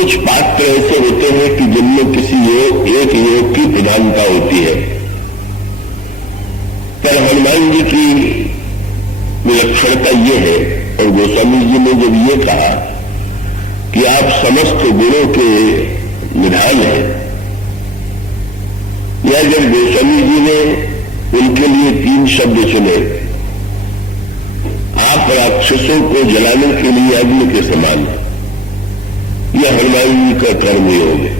कुछ पात्र ऐसे होते हैं कि जिनमें किसी एक योग की प्रधानता होती है, पर हनुमान जी की विलक्षणता ये है, और गोस्वामी जी ने जब ये कहा कि आप समस्त गुणों के निधान हैं, या जब गोस्वामी जी ने उनके लिए 3 शब्द चुने, आप राक्षसों को जलाने के लिए अग्नि के समान, यह हनुमान जी का कर्मयोग है।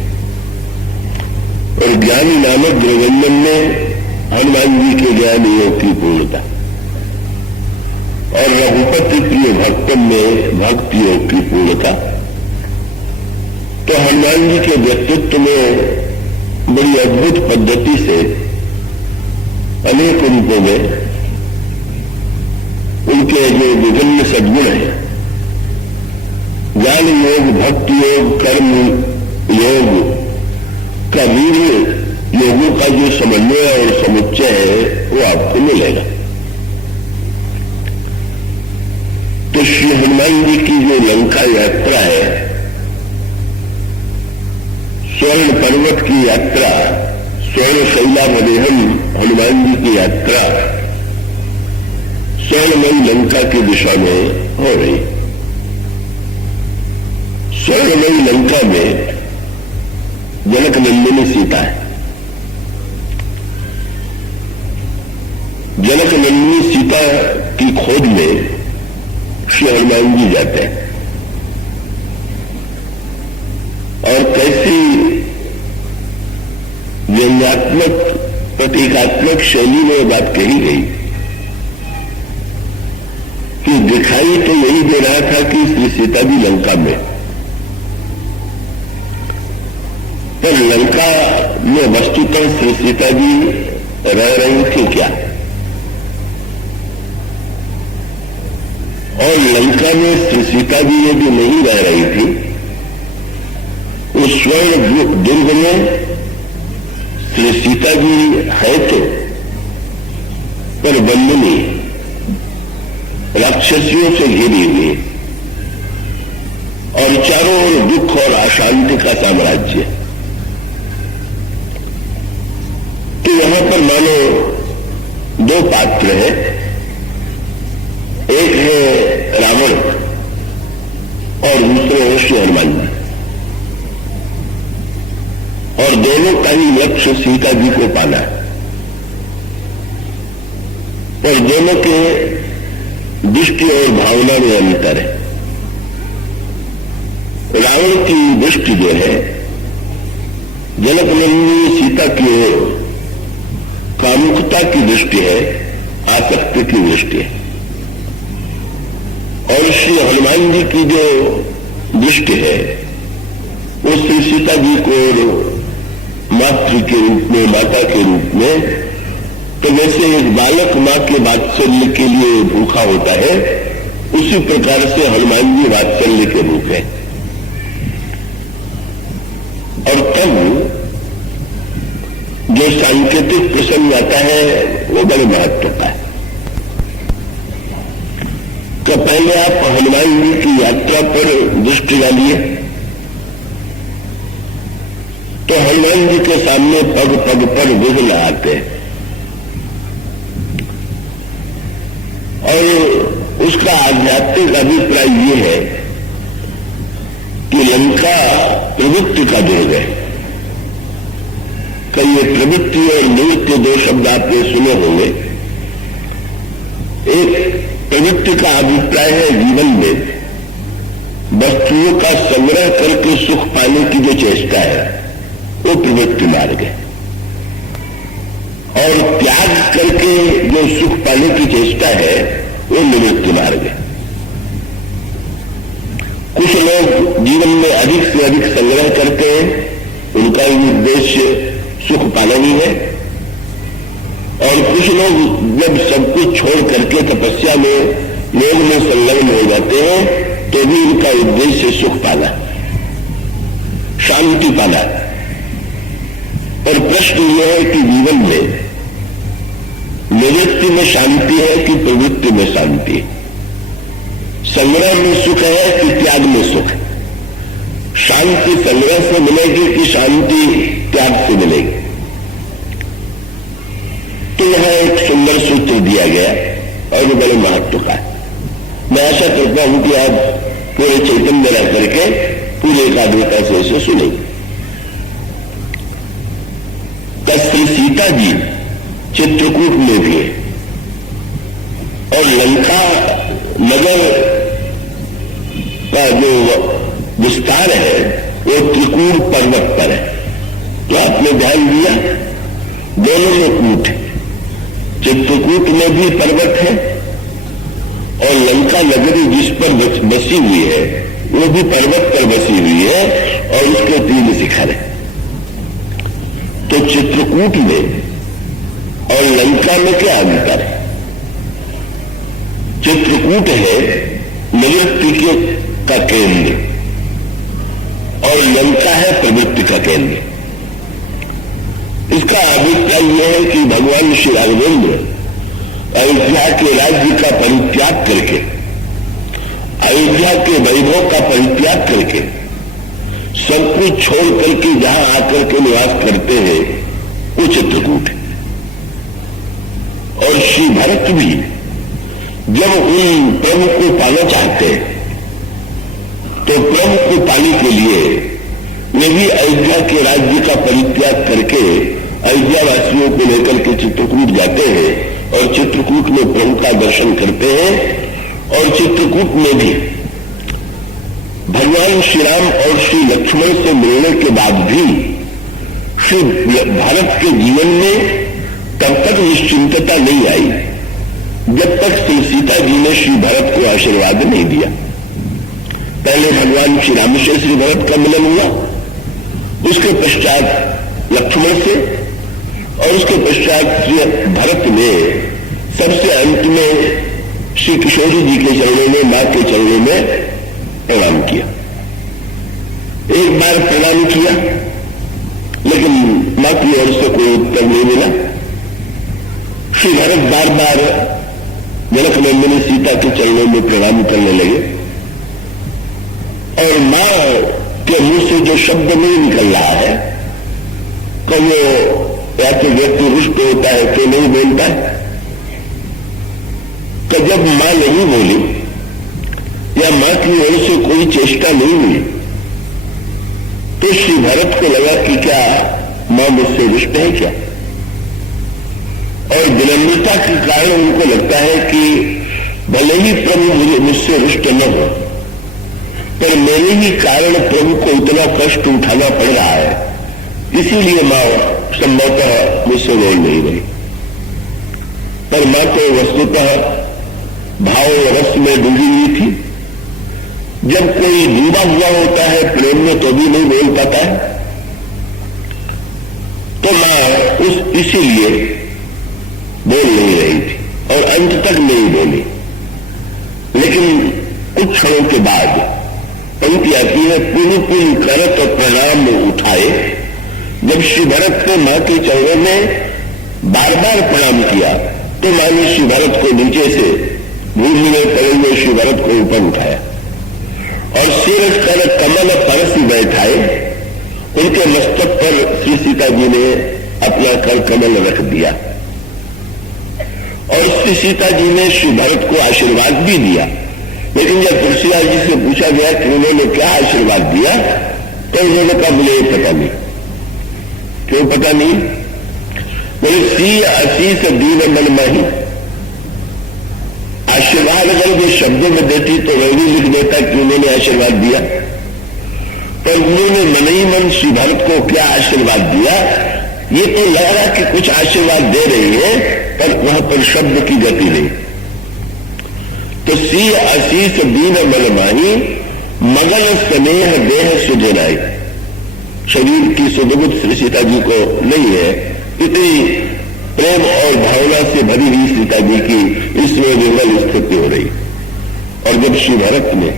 और ज्ञानी नामक द्रवंदन ने हनुमान जी के ज्ञान योग की पूर्णता, और रघुपति प्रिय भक्तन में भक्ति योग की पूर्णता। तो हनुमान जी के व्यक्तित्व में बड़ी अद्भुत पद्धति से अनेक रूपों में उनके जो विभिन्न सद्गुण हैं, ज्ञान योग, भक्ति योग, कर्म योग का वीर्य योगों का जो समन्वय और समुच्चय है वो आपको मिलेगा। तो श्री हनुमान जी की जो लंका यात्रा है, स्वर्ण पर्वत की यात्रा, स्वर्ण शैलावदेहम हनुमान जी की यात्रा स्वर्णमयी लंका की दिशा में हो रही। स्वर्णमयी लंका में जनक नंदिनी सीता है। जनक नंदिनी सीता की खोज में श्री हनुमान जी जाते हैं, और कैसी व्यंग्यात्मक प्रतीकात्मक शैली में बात कही गई कि दिखाई तो यही दे रहा था कि श्री सीता भी लंका में, पर लंका में वस्तुतः श्री सीता जी रह रही थी क्या, और लंका में श्री सीता जी यदि नहीं रह रही थी, उस स्वर्ण दुर्ग में श्री सीता जी है तो, पर बंदनी राक्षसियों से घिरी हुई, और चारों ओर दुख और अशांति का साम्राज्य। तो यहां पर मानो 2 पात्र हैं, एक है रावण और दूसरे है श्री हनुमान जी, और दोनों का ही लक्ष्य सीता जी को पाना है, और दोनों के दृष्टि और भावना में अंतर है। रावण की दृष्टि जो है जनक नंदिनी सीता की ओर कामुकता की दृष्टि है, आसक्ति की दृष्टि है, और श्री हनुमान जी की जो दृष्टि है वो श्री सीता जी को मातृ के रूप में, माता के रूप में, तो जैसे एक बालक मां के वात्सल्य के लिए भूखा होता है, उसी प्रकार से हनुमान जी वात्सल्य के भूखे हैं। और तब जो सांकेतिक प्रसंग आता है वो बड़े महत्व का है। तो पहले आप हनुमान जी की यात्रा पर दृष्टि डालिए, तो हनुमान जी के सामने पग पग पर विघ्न आते हैं, और उसका आध्यात्मिक अभिप्राय ये है कि लंका प्रवृत्ति का दुर्ग है। कई ये प्रवृत्ति और निवृत्ति 2 शब्द आपने सुने होंगे। एक प्रवृत्ति का अभिप्राय है जीवन में वस्तुओं का संग्रह करके सुख पाने की जो चेष्टा है वो प्रवृत्ति मार्ग है, और त्याग करके जो सुख पाने की चेष्टा है वो निवृत्ति मार्ग है। कुछ लोग जीवन में अधिक से अधिक संग्रह करते हैं, उनका ही उद्देश्य सुख पाना ही है, और कुछ लोग जब सब कुछ छोड़ करके तपस्या में योग में संलग्न हो जाते हैं तो भी उनका उद्देश्य सुख पाना, शांति पाना। और प्रश्न यह है कि जीवन में निवृत्ति में शांति है कि प्रवृत्ति में शांति है, संग्रह में सुख है कि त्याग में सुख है, शांति संग्रह से मिलेगी कि शांति त्याग से मिलेगी। तो यहां एक सुंदर सूत्र दिया गया और वो बड़े महत्व का है। मैं आशा करता हूं कि आप पूरे चैतन्य रह करके पूरे एकाग्रता से इसे सुनेंगे। श्री सीता जी चित्रकूट में भी है और लंका नगर का जो विस्तार है वो त्रिकूट पर्वत पर है। तो आपने ध्यान दिया, दोनों में कूट है, चित्रकूट में भी पर्वत है और लंका नगरी जिस पर बसी हुई है वो भी पर्वत पर बसी हुई है और उसके 3 शिखर है। तो चित्रकूट में और लंका में क्या अंतर है? चित्रकूट है निवृत्ति का केंद्र और लंका है प्रवृत्ति का केंद्र। इसका अभिप्राय यह है कि भगवान श्री राघवेंद्र अयोध्या के राज्य का परित्याग करके, अयोध्या के वैभव का परित्याग करके, सब कुछ छोड़ करके जहां आकर के निवास करते हैं वो चित्रकूट है। और श्री भरत भी जब उन प्रभु को पाना चाहते हैं तो प्रभु को पाने के लिए वे भी अयोध्या के राज्य का परित्याग करके अयोध्या वासियों को लेकर के चित्रकूट जाते हैं और चित्रकूट में प्रभु का दर्शन करते हैं। और चित्रकूट में भी भगवान श्री राम और श्री लक्ष्मण से मिलने के बाद भी श्री भारत के जीवन में तब तक निश्चिंतता नहीं आई जब तक श्री सीता जी ने श्री भरत को आशीर्वाद नहीं दिया। पहले भगवान श्री राम से श्री भरत का मिलन हुआ, उसके पश्चात लक्ष्मण से और उसके पश्चात श्री भरत ने सबसे अंत में श्री किशोरी जी के चरणों में, मां के चरणों में प्रणाम किया। एक बार प्रणाम किया लेकिन मां की ओर से कोई उत्तर नहीं मिला। श्री भरत बार बार जनक नंदिनी सीता के चरणों में प्रणाम करने लगे और मां के मुंह से जो शब्द नहीं निकल रहा है, तो वो या तो व्यक्ति रुष्ट होता है तो नहीं बोलता है। तो जब मां नहीं बोली या मां की ओर से कोई चेष्टा नहीं हुई तो श्री भरत को लगा कि क्या मां मुझसे रुष्ट है क्या, और विनम्रता के कारण उनको लगता है कि भले ही प्रभु मुझसे रुष्ट न हो पर मेरे ही कारण प्रभु को इतना कष्ट उठाना पड़ रहा है, इसीलिए मां संभवतः मुझसे बोल नहीं रही। पर मां तो वस्तुतः भाव रस में डूबी हुई थी। जब कोई डूबा हुआ होता है प्रेम में तो भी नहीं बोल पाता है। तो मां इसीलिए बोल नहीं रही थी और अंत तक नहीं बोली। लेकिन कुछ क्षणों के बाद पंक्ति आती है, पुनि पुनि करत और प्रणाम उठाए। जब श्री भरत ने मां के चरणों में बार बार प्रणाम किया तो मां ने श्री भरत को नीचे से भूमि में पड़े हुए श्री भरत को ऊपर उठाया और सिर कर कमल परस बैठाए। उनके मस्तक पर श्री सीता जी ने अपना कर कमल रख दिया और श्री सीता जी ने श्री भरत को आशीर्वाद भी दिया। लेकिन जब तुलसीदास जी से पूछा गया कि उन्होंने क्या आशीर्वाद दिया तो उन्होंने कहा मुझे ये पता नहीं। क्यों पता नहीं? बोले सी असीस दीन मन माही। आशीर्वाद अगर वे शब्दों में देती तो वह भी लिख देता कि उन्होंने आशीर्वाद दिया, पर उन्होंने मन ही मन श्री भरत को क्या आशीर्वाद दिया। ये तो लग रहा कि कुछ आशीर्वाद दे रही है पर वहां पर शब्द की गति नहीं। तो सी असीस दीन मन माही, मगन स्नेह देह सुधनाई। शरीर की सुदबुद श्री सीता जी को नहीं है, इतनी प्रेम और भावना से भरी हुई सीता जी की इसमें विमल स्थिति हो रही। और जब श्री भरत ने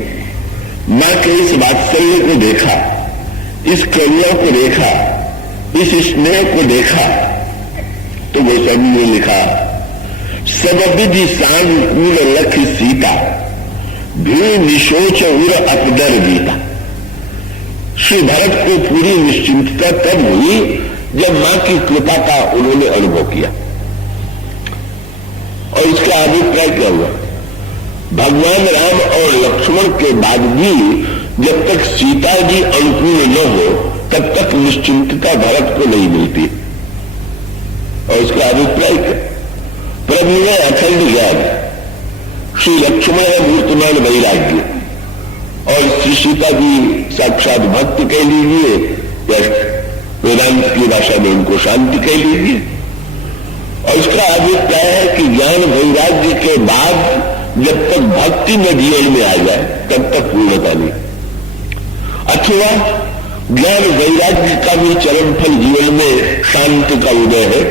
मां के इस वात्सल्य को देखा, इस करुणा को देखा, इस स्नेह को देखा, तो गोस्वामी ने लिखा, सब विधि सानुकूल लख सीता, भी निशोच उर अपदर गीता। श्री भरत को पूरी निश्चिंतता तब हुई जब मां की कृपा का उन्होंने अनुभव किया। और इसका अभिप्राय क्या हुआ? भगवान राम और लक्ष्मण के बाद भी जब तक सीता जी अनुकूल न हो तब तक निश्चिंतता भरत को नहीं मिलती। और इसका अभिप्राय क्या? प्रभु ने अखंड ज्ञान, श्री लक्ष्मण है मूर्तमान वैराग्य, और श्री सीता जी साक्षात भक्त कह लीजिए या वेदांत की भाषा में उनको शांति कह लीजिए। और इसका अभिप्राय है कि ज्ञान वैराग्य के बाद जब तक भक्ति में जीवन में आ जाए तब तक पूर्णता नहीं, अथवा ज्ञान वैराग्य का भी चरम फल जीवन में शांति का उदय है।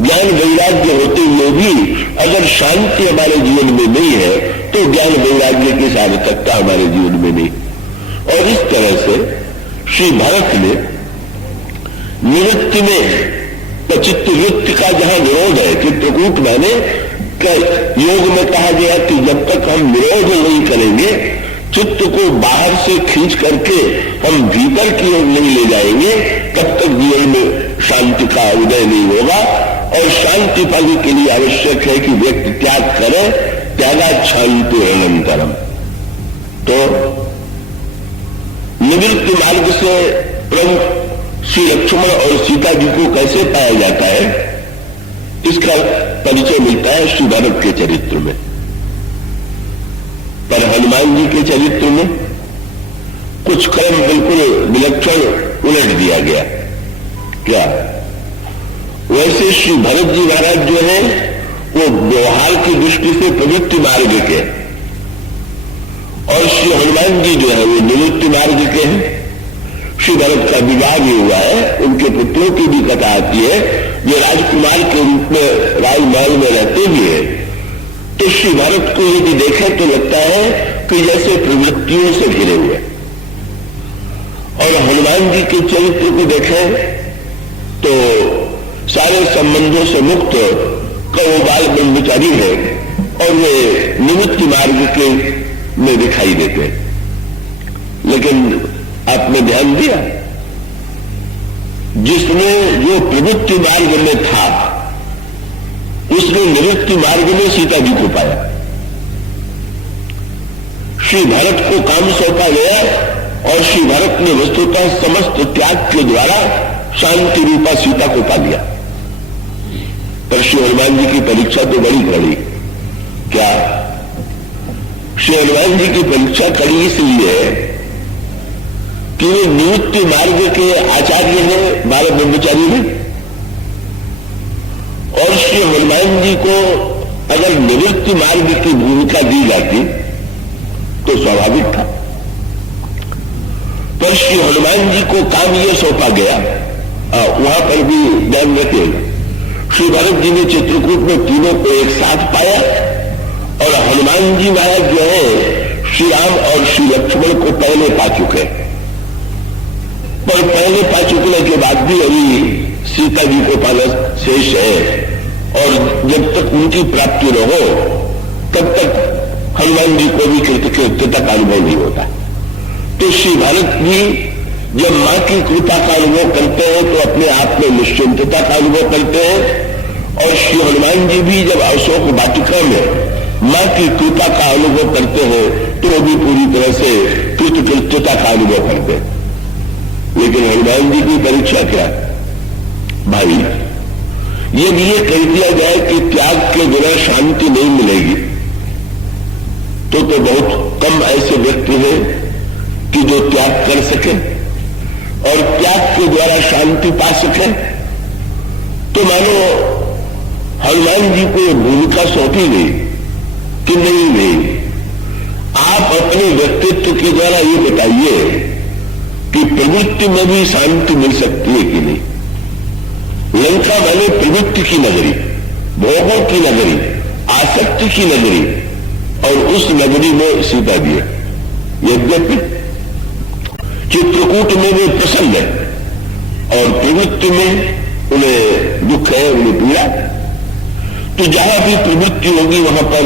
ज्ञान वैराग्य होते हुए भी अगर शांति हमारे जीवन में नहीं है तो ज्ञान वैराग्य की सार्थकता हमारे जीवन में नहीं। और इस तरह से श्री भरत ने निवृत्ति में तो चित्तवृत्ति का जहां विरोध है, चित्रकूट माने योग में कहा गया कि जब तक हम विरोध नहीं करेंगे, चित्त को बाहर से खींच करके हम भीतर की ओर नहीं ले जाएंगे, तब तक जीवन में शांति का उदय नहीं होगा। और शांति पाने के लिए आवश्यक है कि व्यक्ति त्याग करे, त्यागा शांति अनंतरम। तो निवृत्ति मार्ग से प्रभु श्री लक्ष्मण और सीता जी को कैसे पाया जाता है, इसका परिचय मिलता है श्री भरत के चरित्र में। पर हनुमान जी के चरित्र में कुछ क्रम बिल्कुल विलक्षण उलट दिया गया। क्या? वैसे श्री भरत जी महाराज जो है वो व्यवहार की दृष्टि से प्रवृत्ति मार्ग के, और श्री हनुमान जी जो है वो निवृत्ति मार्ग के हैं। श्री भरत का विवाह भी हुआ है, उनके पुत्रों की भी कथा आती है, जो राजकुमार के रूप में राजमहल में रहते भी है। तो श्री भरत को यदि देखें तो लगता है कि जैसे प्रवृत्तियों से घिरे हुए, और हनुमान जी के चरित्र को देखें तो सारे संबंधों से मुक्त कौबाल ब्रह्मचारी है, और वे निवृत्ति मार्ग के में दिखाई देते हैं। लेकिन आपने ध्यान दिया, जिसने जो प्रवृत्ति मार्ग में था उसने निवृत्ति मार्ग में सीता जी को पाया। श्री भरत को काम सौंपा गया और श्री भरत ने वस्तुतः समस्त त्याग के द्वारा शांति रूपा सीता को पा लिया। पर श्री हनुमान जी की परीक्षा तो बड़ी कड़ी। क्या? श्री हनुमान जी की परीक्षा कड़ी इसलिए है कि वे निवृत्ति मार्ग के आचार्य हैं, बाल ब्रह्मचारी हैं, और श्री हनुमान जी को अगर निवृत्ति मार्ग की भूमिका दी जाती तो स्वाभाविक था। पर श्री हनुमान जी को काम यह सौंपा गया, वहां पर भी ध्यान रखिएगा, श्री भरत जी ने चित्रकूट में तीनों को एक साथ पाया, और हनुमान जी महाराज जो है श्री राम और श्री लक्ष्मण को पहले पा चुके, पर पहले पा चुकने के बाद भी अभी सीता जी को पाना शेष है, और जब तक उनकी प्राप्ति न हो तब तक हनुमान जी को भी कृतकृत्यता का अनुभव नहीं होता। तो श्री भरत जी जब मां की कृपा का अनुभव करते हैं तो अपने आप में निश्चिंतता का अनुभव करते हैं, और श्री हनुमान जी भी जब अशोक वाटिका में मां की कृपा का अनुभव करते हैं तो वो भी पूरी तरह से कृतकृत्यता का अनुभव करते हैं। लेकिन हनुमान जी की परीक्षा क्या? भाई, यदि ये कह दिया जाए कि त्याग के बिना शांति नहीं मिलेगी तो बहुत कम ऐसे व्यक्ति हैं कि जो त्याग कर सके और त्याग के द्वारा शांति पा सके। तो मानो हनुमान जी को भूमिका सौंपी गई कि नहीं, आप अपने व्यक्तित्व के द्वारा ये बताइए कि प्रवृत्ति में भी शांति मिल सकती है कि नहीं। लंका माने प्रवृत्ति की नगरी, भोगों की नगरी, आसक्ति की नगरी, और उस नगरी में सीता जी है। यद्यपि चित्रकूट में वे प्रसन्न है और प्रवृत्ति में उन्हें दुख है, उन्हें पीड़ा। तो जहां भी प्रवृत्ति होगी वहां पर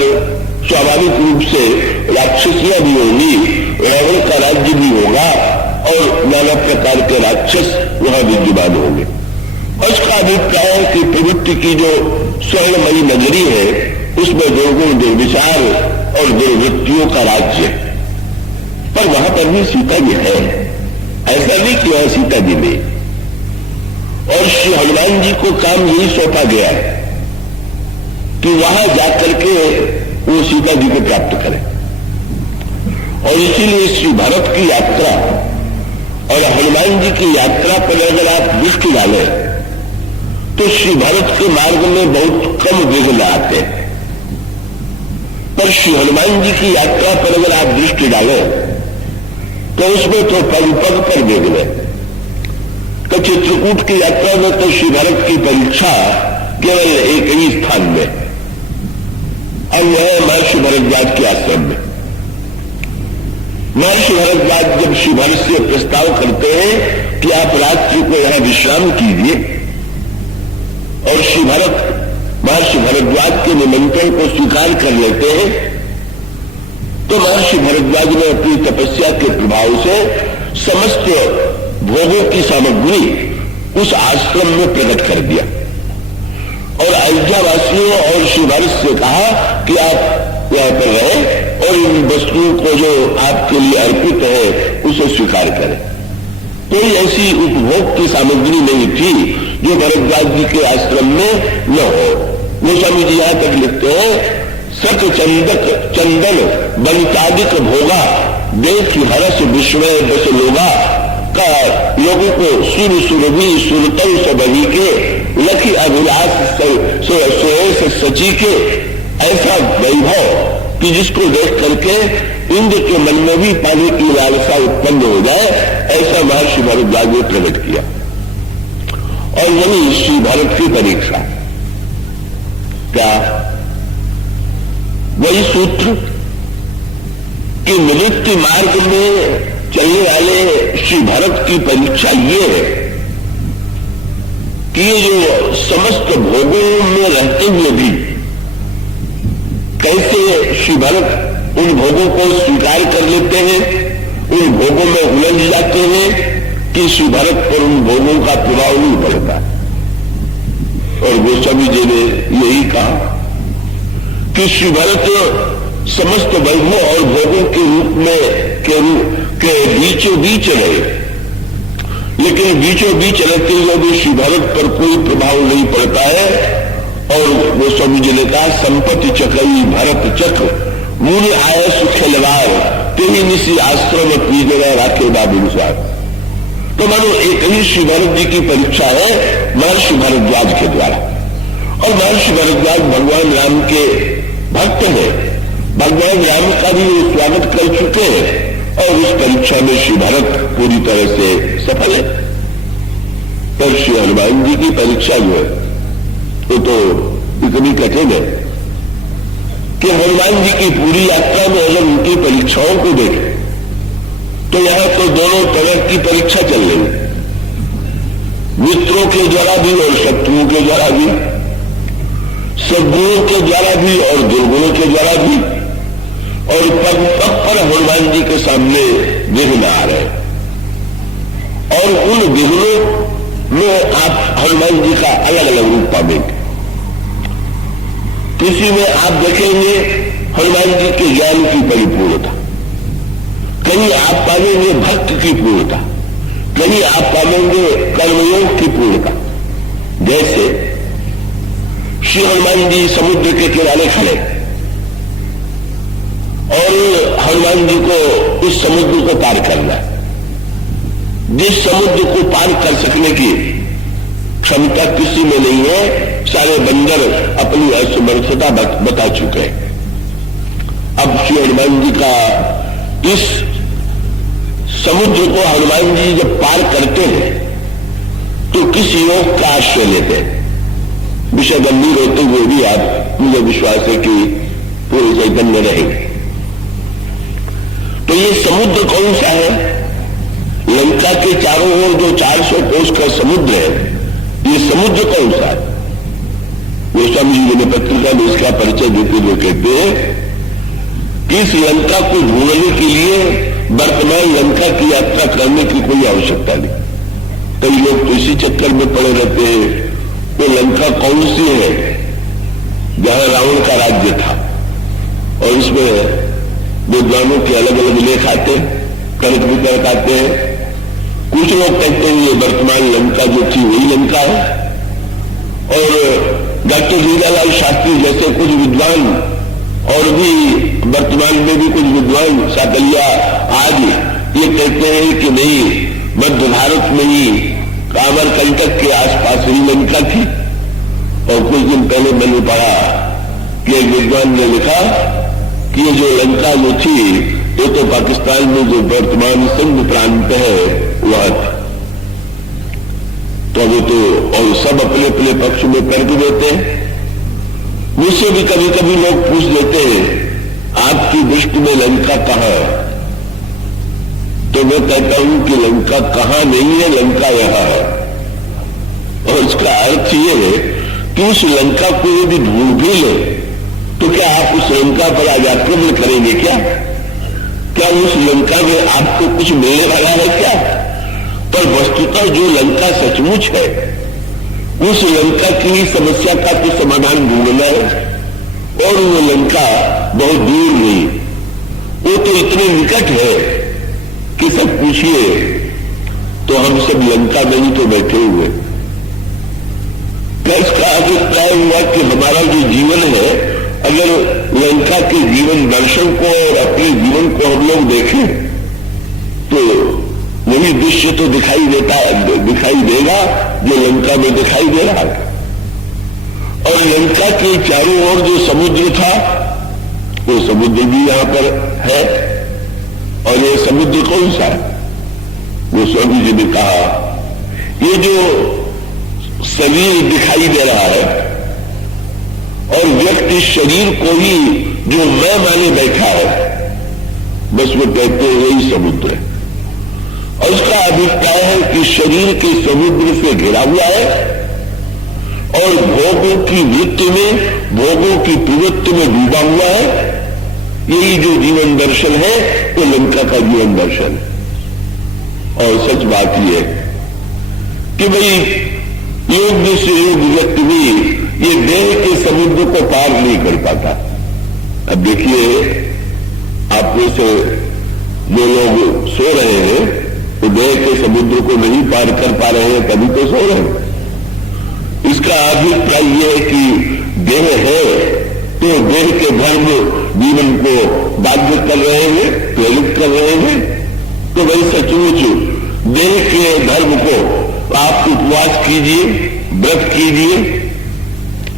स्वाभाविक रूप से राक्षसियां भी होंगी, रावण का राज्य भी होगा, और नाना प्रकार के राक्षस वहां विद्यमान होंगे। उसका अभिप्राय है कि प्रवृत्ति की जो स्वर्णमयी नगरी है उसमें दुर्गुण, दुर्विचार और दुर्वृत्तियों का राज्य है। पर वहां पर भी सीता जी है, ऐसा नहीं कि वहां सीता जी नहीं। और श्री हनुमान जी को काम यही सौंपा गया है कि वहां जाकर के वो सीता जी को प्राप्त करें। और इसीलिए श्री भारत की यात्रा और हनुमान जी की यात्रा पर अगर आप दृष्टि डालें तो श्री भारत के मार्ग में बहुत कम विघ्न आते हैं, पर श्री हनुमान जी की यात्रा पर अगर आप दृष्टि डालें तो उसमें तो पग पग पर विघ्न है। तो चित्रकूट की यात्रा में तो श्री भारत की परीक्षा केवल एक ही स्थान में, और वह है महर्षि भरद्वाज के आश्रम में। महर्षि भरद्वाज जब श्री भारत से प्रस्ताव करते हैं कि आप रात्रि को यहां विश्राम कीजिए, और श्री महर्षि भरद्वाज के निमंत्रण को स्वीकार कर लेते हैं, तो महर्षि भरद्वाज ने अपनी तपस्या के प्रभाव से समस्त भोगों की सामग्री उस आश्रम में प्रकट कर दिया और अयोध्या वासियों और श्री भारत से कहा कि आप यहां पर रहें और इन वस्तुओं को जो आपके लिए अर्पित है उसे स्वीकार करें। कोई ऐसी उपभोग की सामग्री नहीं थी जो भरद्वाज जी के आश्रम में न हो। गोस्वामी जी यहां तक लिखते हैं, सत चंदन बलितादिक भोगा देख हरस विस्मय बस लोगा का लोगों को सुर सुरभि सुरतल सबही के लखी अभिलाष सोएस सची के ऐसा वैभव कि जिसको देख करके इंद्र के मन में भी पानी की लालसा उत्पन्न हो जाए, ऐसा महर्षि भरद्वाज ने प्रकट किया। और वही श्री भारत की परीक्षा क्या, वही सूत्र कि निवृत्ति मार्ग में चलने वाले श्री भारत की परीक्षा ये है कि ये जो समस्त भोगों में रहते हुए भी कैसे श्री भारत उन भोगों को स्वीकार कर लेते हैं, उन भोगों में उलझ जाते हैं कि श्री भारत पर उन भोगों का प्रभाव नहीं पड़ता। और गोस्वामी जी ने यही कहा कि श्री भारत समस्त वैभव और भोगों के रूप में के बीचों बीच रहे, लेकिन बीचों बीच रहते हुए भी श्री भारत पर कोई प्रभाव नहीं पड़ता है। और गोस्वामी जी ने कहा, संपत्ति चकई भरत चक्र मूल आय सुख लवार तेरी निशी आश्रम पीजरा राखे बाबुसार। तो मानो एक ही श्री भरत जी की परीक्षा है महर्षि भरद्वाज के द्वारा। और महर्षि भरद्वाज भगवान राम के भक्त हैं, भगवान राम का भी वो स्वागत कर चुके हैं और उस परीक्षा में श्री भरत पूरी तरह से सफल है। पर श्री हनुमान जी की परीक्षा जो है वो तो इतनी कठिन है कि हनुमान जी की पूरी यात्रा में अगर उनकी परीक्षाओं को देखें तो यहां तो दोनों तरह की परीक्षा चल रही है, मित्रों के द्वारा भी और शत्रुओं के द्वारा भी, सद्गुणों के द्वारा भी और दुर्गुणों के द्वारा भी। और पग पग पर हनुमान जी के सामने विघ्न आ रहे और उन विघ्नों में आप हनुमान जी का अलग अलग रूप पाएंगे। किसी में आप देखेंगे हनुमान जी के ज्ञान की परिपूर्णता, कहीं आप पाएंगे भक्त की पूर्णता, कहीं आप पाएंगे कर्मयोग की पूर्णता। जैसे श्री हनुमान जी समुद्र के किनारे खड़े और हनुमान जी को उस समुद्र को पार करना, जिस समुद्र को पार कर सकने की क्षमता किसी में नहीं है, सारे बंदर अपनी असमर्थता बता चुके हैं। अब श्री हनुमान जी का इस समुद्र को हनुमान जी जब पार करते हैं तो किस योग का आश्रय लेते हैं। विषय गंभीर होते हुए भी आप, मुझे विश्वास है कि पूरे चैतन्य रहेंगे। तो ये समुद्र कौन सा है? लंका के चारों ओर जो 400 कोस का समुद्र है, ये समुद्र कौन सा है? गोस्वामी जी ने पत्रिका में इसका परिचय देते हुए कहते हैं कि इस लंका को ढूंढने के लिए वर्तमान लंका की यात्रा करने की कोई आवश्यकता नहीं। कई लोग तो इसी चक्कर में पड़े रहते हैं। वो लंका कौन सी है जहां रावण का राज्य था, और इसमें विद्वानों के अलग अलग लेख आते, तर्क वितर्क आते हैं। कुछ लोग कहते हैं ये वर्तमान लंका जो थी वही लंका है, और डॉक्टर हीरालाल शास्त्री जैसे कुछ विद्वान और भी वर्तमान में भी कुछ विद्वान साकलिया आज ये कहते हैं कि नहीं, मध्य भारत में ही कामरकंटक के आसपास ही लंका थी। और कुछ दिन पहले मैंने पढ़ा कि एक विद्वान ने लिखा कि ये जो लंका जो थी ये तो पाकिस्तान में जो वर्तमान सिंध प्रांत है वहां थी। तो वो तो और सब अपने अपने पक्ष में तर्क देते हैं। मुझसे भी कभी कभी लोग पूछ लेते हैं आपकी दृष्टि में लंका कहां है, तो मैं कहता हूं कि लंका कहां नहीं है, लंका यहां है। और इसका अर्थ यह है कि उस लंका को यदि ढूंढ भी ले तो क्या आप उस लंका पर आज आक्रमण करेंगे? क्या उस लंका में आपको कुछ मिलने वाला है क्या? पर वस्तुतः जो लंका सचमुच है उस लंका की समस्या का तो समाधान ढूंढना है, और वो लंका बहुत दूर नहीं, वो तो इतने निकट है कि सब पूछिए तो हम सब लंका में ही तो बैठे हुए। क्या इसका अभिप्राय हुआ कि हमारा जो जीवन है, अगर लंका के जीवन दर्शन को और अपने जीवन को हम लोग देखें तो वही दृश्य तो दिखाई देगा जो लंका में दिखाई दे रहा है। और लंका के चारों ओर जो समुद्र था वो समुद्र भी यहां पर है, और ये समुद्र कौन सा है? वो स्वामी जी ने कहा ये जो शरीर दिखाई दे रहा है और व्यक्ति शरीर को ही जो मैं माने बैठा है, बस वो कहते हैं यही समुद्र है। और उसका अभिप्राय है कि शरीर के समुद्र से घिरा हुआ है और भोगों की वृत्ति में, भोगों की प्रवृत्ति में डूबा हुआ है। यही जो जीवन दर्शन है वो लंका का जीवन दर्शन है। और सच बात यह है कि भाई योग्य से योग्य व्यक्ति भी ये देह के समुद्र को पार नहीं कर पाता। अब देखिए, आप में से जो लोग सो रहे हैं तो देह के समुद्र को नहीं पार कर पा रहे हैं, तभी तो सो रहे हैं। इसका अभिप्राय यह है कि देह है तो देह के धर्म जीवन को बाध्य कर रहे हैं, प्रेरित कर रहे हैं। तो वही सचमुच देह के धर्म को आप उपवास कीजिए, व्रत कीजिए,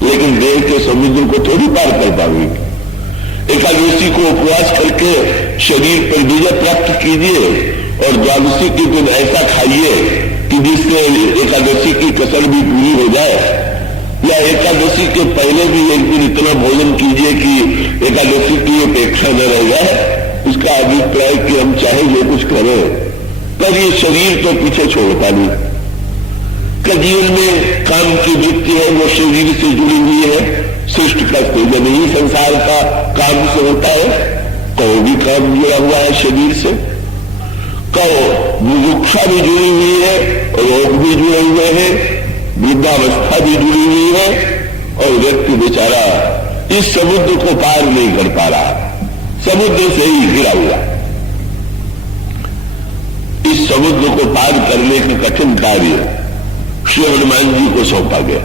लेकिन देह के समुद्र को थोड़ी पार कर पाएंगे। एकादशी को उपवास करके शरीर पर विजय प्राप्त कीजिए और द्वादशी के दिन ऐसा खाइए कि जिससे एकादशी की कसर भी पूरी हो जाए, या एकादशी के पहले भी एक दिन इतना भोजन कीजिए कि एकादशी की अपेक्षा न रह जाए। इसका अभिप्राय कि हम चाहे जो कुछ करें पर ये शरीर तो पीछे छोड़ता नहीं। का जीवन में काम की वृत्ति है वो शरीर से जुड़ी हुई है। सृष्टि का सृजन ही संसार का काम से होता है। कहो भी काम जुड़ा हुआ है शरीर से, कहो मुमुक्षा भी जुड़ी हुई है, रोग भी जुड़े हुए हैं, वृद्धावस्था भी जुड़ी हुई है, और व्यक्ति बेचारा इस समुद्र को पार नहीं कर पा रहा, समुद्र से ही घिरा हुआ। इस समुद्र को पार करने का कठिन कार्य श्री हनुमान जी को सौंपा गया।